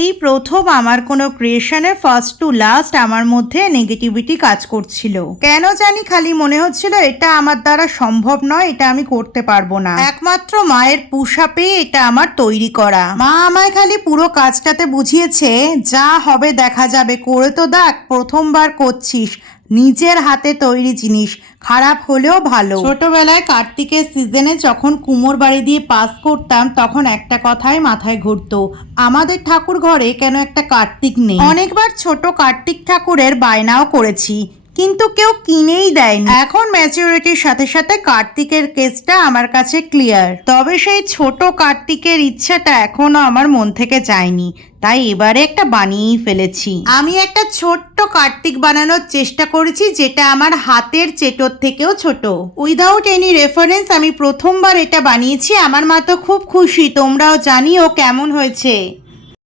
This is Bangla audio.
এই প্রথম আমার কোনো ক্রিয়েশনে ফার্স্ট টু লাস্ট আমার মধ্যে নেগেটিভিটি কাজ করছিল। কেন জানি খালি মনে হচ্ছিল এটা আমার দ্বারা সম্ভব নয়, এটা আমি করতে পারবো না। একমাত্র মায়ের পুশ আপে এটা আমার তৈরি করা। মা আমায় খালি পুরো কাজটাতে বুঝিয়েছে, যা হবে দেখা যাবে, করে তো দেখ, প্রথমবার করছিস, নিজের হাতে তৈরি জিনিস, খারাপ হলেও ভালো। ছোটবেলায় কার্তিকের সিজনে যখন কুমোর বাড়ি দিয়ে পাস করতাম তখন একটা কথাই মাথায় ঘুরতো, আমাদের ঠাকুর ঘরে কেন একটা কার্তিক নেই। অনেকবার ছোট কার্তিক ঠাকুরের বায়নাও করেছি, কিন্তু কেউ কিনেই দেয়নি। এখন ম্যাচুরিটির সাথে সাথে কার্তিকের কেসটা আমার কাছে ক্লিয়ার, তবে সেই ছোট কার্তিকের ইচ্ছাটা এখনো আমার মন থেকে যায়নি, তাই এবারে একটা বানিয়েই ফেলেছি। আমি একটা ছোট্ট কার্তিক বানানোর চেষ্টা করেছি, যেটা আমার হাতের চেটোর থেকেও ছোট। উইদাউট এনি রেফারেন্স আমি প্রথমবার এটা বানিয়েছি। আমার মা তো খুব খুশি, তোমরাও জানিও কেমন হয়েছে।